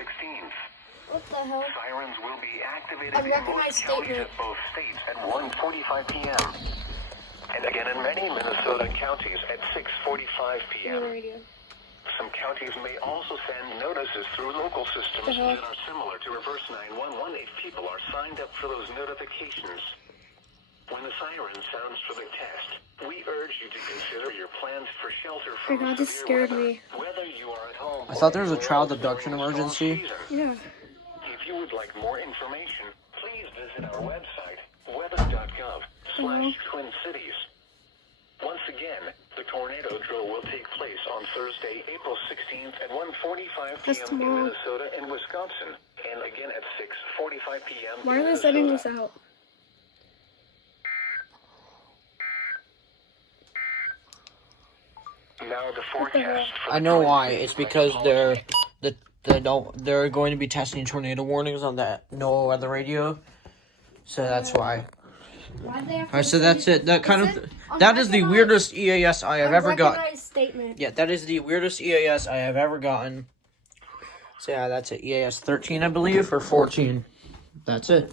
16th. What the hell? Sirens will be activated in Unrecognized most counties statement. at both states at 1:45 p.m. And again in many Minnesota counties at 6:45 p.m. Radio. Some counties may also send notices through local systems that are similar to Reverse 911 if people are signed up for those notifications. When the siren sounds for the test, we urge you to consider your plans for shelter from God, this severe scared weather, me. whether you are at home. I thought there was a or child anywhere else abduction during the storm emergency. season. Yeah. If you would like more information, please visit our website, weather.gov/Twin Cities. Once again, the tornado drill will take place on Thursday, April 16th at 1:45 That's p.m. in tomorrow. Minnesota and Wisconsin, and again at 6:45 p.m. Why in are they Minnesota. sending this out? Now the forecast for I know why. It's because they're going to be testing tornado warnings on that NOAA weather radio. So that's why. Why'd they have to Alright, so send that's it. That kind It of said that is the unrecognized- weirdest EAS I have ever gotten. Unrecognized statement. Yeah, that is the weirdest EAS I have ever gotten. So yeah, that's it. EAS 13, I believe, or 14. That's it.